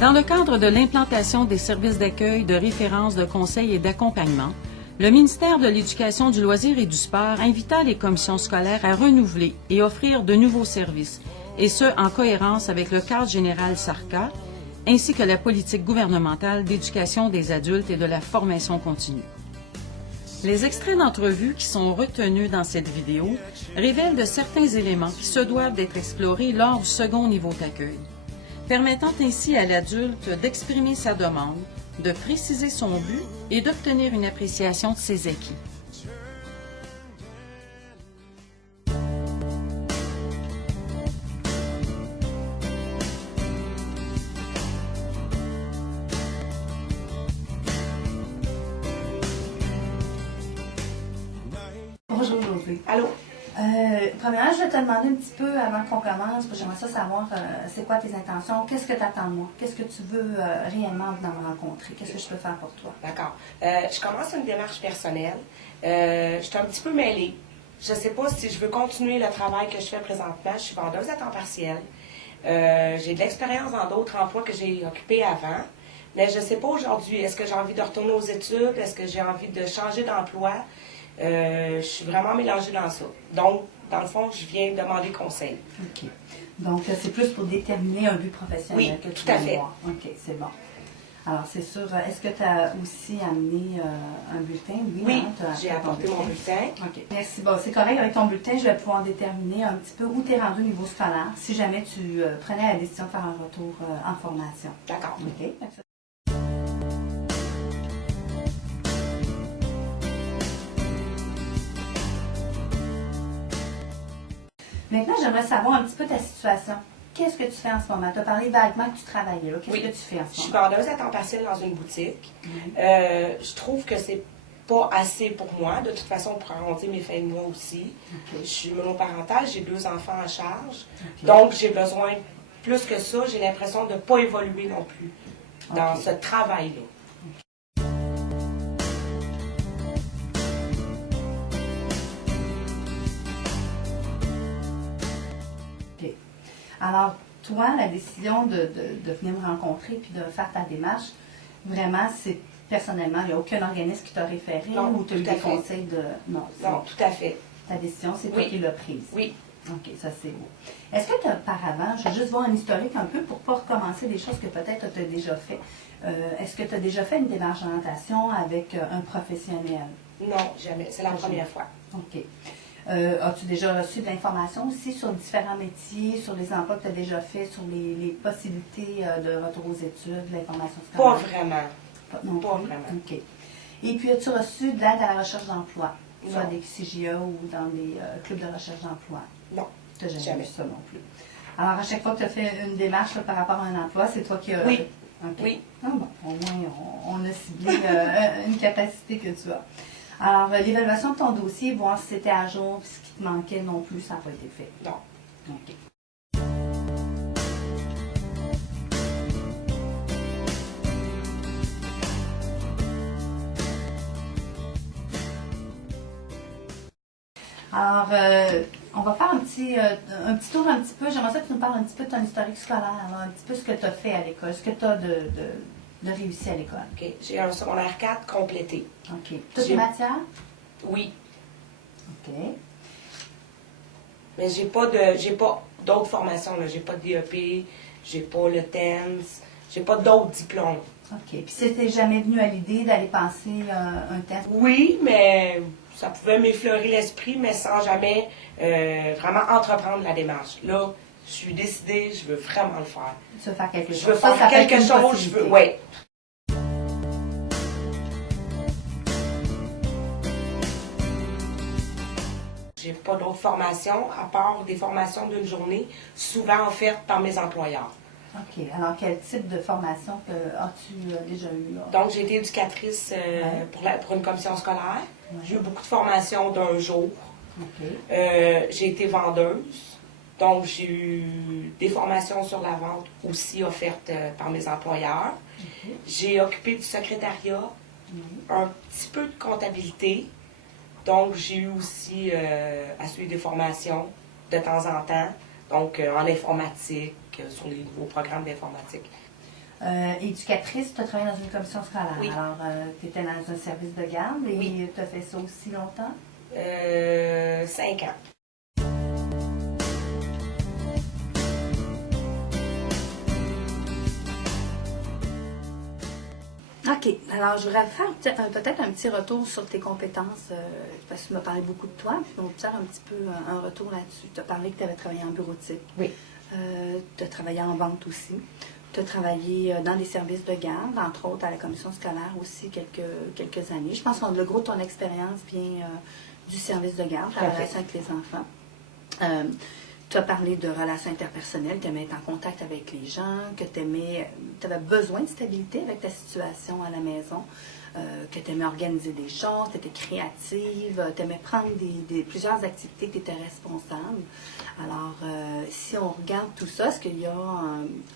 Dans le cadre de l'implantation des services d'accueil, de référence, de conseil et d'accompagnement, le ministère de l'Éducation, du loisir et du sport invita les commissions scolaires à renouveler et offrir de nouveaux services, et ce, en cohérence avec le cadre général SARCA, ainsi que la politique gouvernementale d'éducation des adultes et de la formation continue. Les extraits d'entrevues qui sont retenus dans cette vidéo révèlent de certains éléments qui se doivent d'être explorés lors du second niveau d'accueil, permettant ainsi à l'adulte d'exprimer sa demande, de préciser son but et d'obtenir une appréciation de ses acquis. Bonjour Josée. Allô? Premièrement, je vais te demander un petit peu avant qu'on commence, parce que j'aimerais ça savoir c'est quoi tes intentions, qu'est-ce que tu attends de moi, qu'est-ce que tu veux réellement venir me rencontrer, qu'est-ce que je peux faire pour toi? D'accord. Je commence une démarche personnelle. Je suis un petit peu mêlée. Je ne sais pas si je veux continuer le travail que je fais présentement. Je suis vendeuse à temps partiel. J'ai de l'expérience dans d'autres emplois que j'ai occupés avant. Mais je ne sais pas aujourd'hui, est-ce que j'ai envie de retourner aux études? Est-ce que j'ai envie de changer d'emploi? Je suis vraiment mélangée dans ça. Donc, dans le fond, je viens demander conseil. OK. Donc, c'est plus pour déterminer un but professionnel que tu tout à veux fait. voir. OK, c'est bon. Alors, c'est sûr. Est-ce que tu as aussi amené un bulletin? Oui, hein, j'ai apporté mon bulletin. OK. Merci. Bon, c'est correct. Avec ton bulletin, je vais pouvoir déterminer un petit peu où tu es rendu au niveau scolaire, si jamais tu prenais la décision de faire un retour en formation. D'accord. OK. Maintenant, j'aimerais savoir un petit peu ta situation. Qu'est-ce que tu fais en ce moment? Tu as parlé vaguement que tu travaillais. Qu'est-ce que tu fais en ce Je suis moment? vendeuse à temps partiel dans une boutique. Je trouve que c'est pas assez pour moi. De toute façon, pour arrondir mes fins de mois aussi. Je suis monoparentale, j'ai 2 enfants en charge. Donc, j'ai besoin, plus que ça, j'ai l'impression de ne pas évoluer non plus dans ce travail-là. OK. Alors, toi, la décision de venir me rencontrer puis de faire ta démarche, vraiment, c'est personnellement, il n'y a aucun organisme qui t'a référé Non, ou tu as eu tout à des fait. conseils de... Non, Non, tout à fait. ta décision, c'est toi qui l'as prise. Oui. OK, ça c'est beau. Est-ce que tu as auparavant, je vais juste voir un historique un peu pour ne pas recommencer des choses que peut-être tu as déjà fait. Est-ce que tu as déjà fait une démarche d'orientation avec un professionnel? Non, jamais. C'est la première fois. OK. As-tu déjà reçu de l'information aussi sur différents métiers, sur les emplois que tu as déjà fait, sur les possibilités de retour aux études, l'information scolaire? Pas vraiment. Non Pas plus? vraiment. OK. Et puis, as-tu reçu de l'aide à la recherche d'emploi, soit Non. des CGA ou dans des clubs de recherche d'emploi? Non. Tu n'as jamais Jamais. vu ça non plus. Alors, à chaque fois que tu as fait une démarche par rapport à un emploi, c'est toi qui as... Oui. OK. Oui. Ah bon, au moins, on a ciblé une capacité que tu as. Alors, l'évaluation de ton dossier, voir si c'était à jour, puis ce qui te manquait non plus, ça n'a pas été fait. Non. OK. Alors, on va faire un petit tour un petit peu. J'aimerais ça que tu nous parles un petit peu de ton historique scolaire, alors, un petit peu ce que tu as fait à l'école, ce que tu as de réussi à l'école. OK. J'ai un secondaire 4 complété. OK. Toutes les matières? Oui. OK. Mais j'ai pas d'autres formations. J'ai pas de DEP, j'ai pas le TENS, j'ai pas d'autres diplômes. OK. Puis c'était jamais venu à l'idée d'aller passer un test? Oui, mais ça pouvait m'effleurer l'esprit, mais sans jamais vraiment entreprendre la démarche. Là, je suis décidée, je veux vraiment le faire. Tu veux faire quelque chose? Je veux Ça faire peut être quelque une chose, possibilité. oui. J'ai pas d'autres formations, à part des formations d'une journée, souvent offertes par mes employeurs. OK. Alors, quel type de formation as-tu déjà eu? Là? Donc, j'ai été éducatrice pour une commission scolaire. Ouais. J'ai eu beaucoup de formations d'un jour. OK. J'ai été vendeuse. Donc, j'ai eu des formations sur la vente aussi offertes par mes employeurs. OK. J'ai occupé du secrétariat, un petit peu de comptabilité. Donc, j'ai eu aussi à suivre des formations de temps en temps. Donc, en informatique, sur les nouveaux programmes d'informatique. Éducatrice, tu as travaillé dans une commission scolaire. Oui. Alors, tu étais dans un service de garde et Oui. tu as fait ça aussi longtemps? 5 ans. OK. Alors, je voudrais faire peut-être un petit retour sur tes compétences, parce que tu m'as parlé beaucoup de toi, puis on va faire un petit peu un retour là-dessus. Tu as parlé que tu avais travaillé en bureautique. Oui. Tu as travaillé en vente aussi. Tu as travaillé dans des services de garde, entre autres à la commission scolaire aussi quelques années. Je pense que le gros de ton expérience vient du service de garde, la relation avec les enfants. Tu as parlé de relations interpersonnelles, tu aimais être en contact avec les gens, que tu avais besoin de stabilité avec ta situation à la maison, que tu aimais organiser des choses, tu étais créative, tu aimais prendre plusieurs activités, tu étais responsable. Alors, si on regarde tout ça, est-ce qu'il y a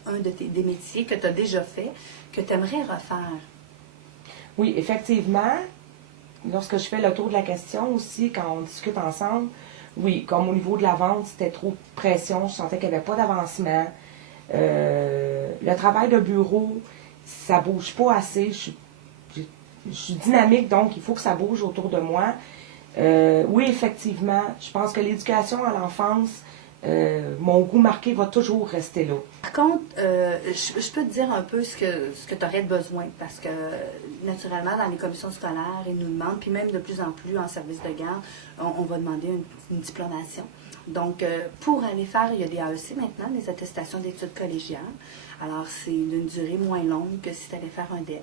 un des métiers que tu as déjà fait que tu aimerais refaire? Oui, effectivement. Lorsque je fais le tour de la question aussi, quand on discute ensemble, oui, comme au niveau de la vente, c'était trop de pression, je sentais qu'il n'y avait pas d'avancement. Le travail de bureau, ça bouge pas assez. Je suis dynamique, donc il faut que ça bouge autour de moi. Oui, effectivement, je pense que l'éducation à l'enfance, mon goût marqué va toujours rester là. Par contre, je peux te dire un peu ce que tu aurais besoin, parce que naturellement, dans les commissions scolaires, ils nous demandent, puis même de plus en plus en service de garde, on va demander une diplomation. Donc, pour aller faire, il y a des AEC maintenant, des attestations d'études collégiales. Alors, c'est d'une durée moins longue que si tu allais faire un DEC.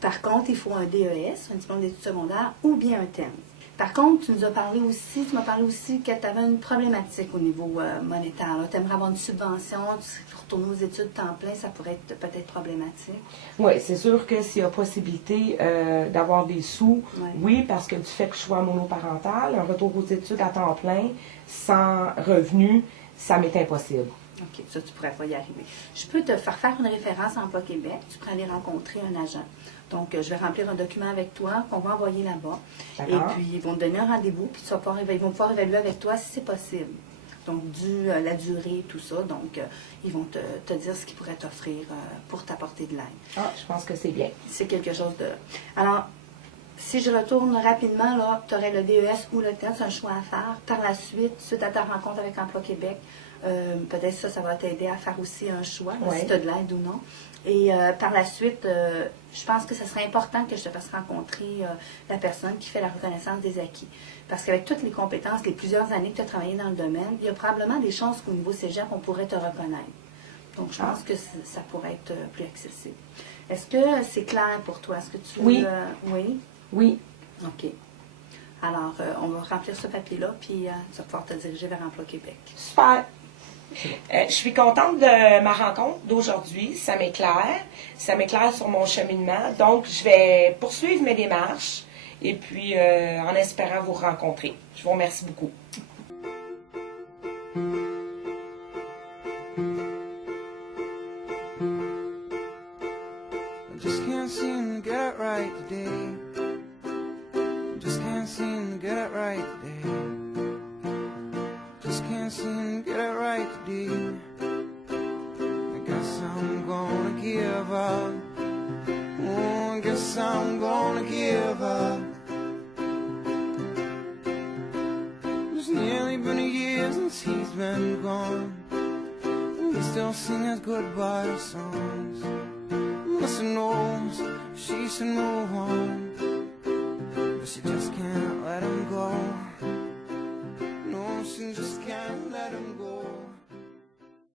Par contre, il faut un DES, un diplôme d'études secondaires, ou bien un TEM. Par contre, tu m'as parlé aussi que tu avais une problématique au niveau monétaire. Tu aimerais avoir une subvention, tu retourner aux études temps plein, ça pourrait être peut-être problématique. Oui, c'est sûr que s'il y a possibilité d'avoir des sous, oui, parce que du fait que je sois monoparentale, un retour aux études à temps plein, sans revenu, ça m'est impossible. OK, ça, tu pourrais pas y arriver. Je peux te faire une référence à Emploi Québec. Tu pourrais aller rencontrer un agent. Donc, je vais remplir un document avec toi qu'on va envoyer là-bas. Et puis, ils vont te donner un rendez-vous, puis ils vont pouvoir évaluer avec toi si c'est possible. Donc, la durée, tout ça. Donc, ils vont te dire ce qu'ils pourraient t'offrir pour t'apporter de l'aide. Ah, je pense que c'est bien. C'est quelque chose de... Alors, si je retourne rapidement, là, tu aurais le DES ou le TEM, c'est un choix à faire. Par la suite, suite à ta rencontre avec Emploi Québec, peut-être ça va t'aider à faire aussi un choix, si tu as de l'aide ou non. Et par la suite, je pense que ce serait important que je te fasse rencontrer la personne qui fait la reconnaissance des acquis. Parce qu'avec toutes les compétences, les plusieurs années que tu as travaillé dans le domaine, il y a probablement des chances qu'au niveau cégep, on pourrait te reconnaître. Donc, je pense que ça pourrait être plus accessible. Est-ce que c'est clair pour toi? Est-ce que tu... Oui. Oui? Oui. OK. Alors, on va remplir ce papier-là, puis tu vas pouvoir te diriger vers Emploi Québec. Super. Je suis contente de ma rencontre d'aujourd'hui. Ça m'éclaire. Ça m'éclaire sur mon cheminement. Donc, je vais poursuivre mes démarches et puis en espérant vous rencontrer. Je vous remercie beaucoup. Just can't seem to get it right today. Just can't seem to get it right today. Just can't seem to get it right today. I guess I'm gonna give up. Oh, I guess I'm gonna give up. It's nearly been a year since he's been gone, and we still sing his goodbye songs. Listen knows she should move on, but she just can't let him go.